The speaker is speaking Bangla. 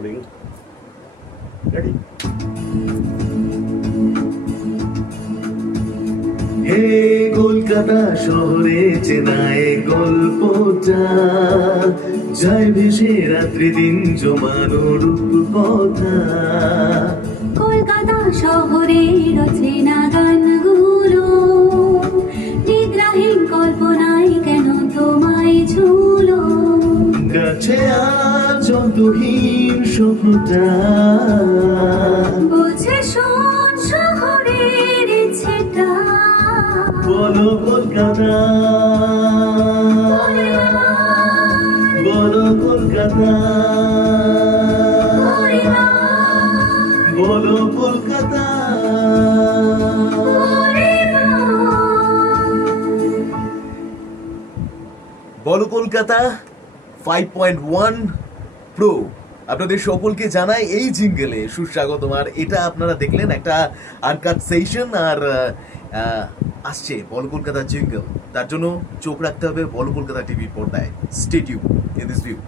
recording. Ready? হে কলকাতা শহরে চেনায় গল্পটা যায় ভেসে রাত্রি দিন জমানো রূপকথা। কলকাতা শহরের অচেনা গানগুলো নিদ্রাহীন কল্পনায় কেন তোমায় ঝুলো। গাছে আজ অন্তহীন স্বপ্নটা বলছে শোন শহরের ইচ্ছেটা। বলো কলকাতা, বলো কলকাতা, বলো কলকাতা। বলো কলকাতা 5.1 প্রো আপনাদের সকলকে জানাই এই জিঙ্গেলে সুস্বাগতম। আর এটা আপনারা দেখলেন একটা আনকাট সেশন, আর আসছে বলো কলকাতা জিঙ্গল। তার জন্য চোখ রাখতে হবে বলো কলকাতা টিভি পর্দায়। Stay tune in this view.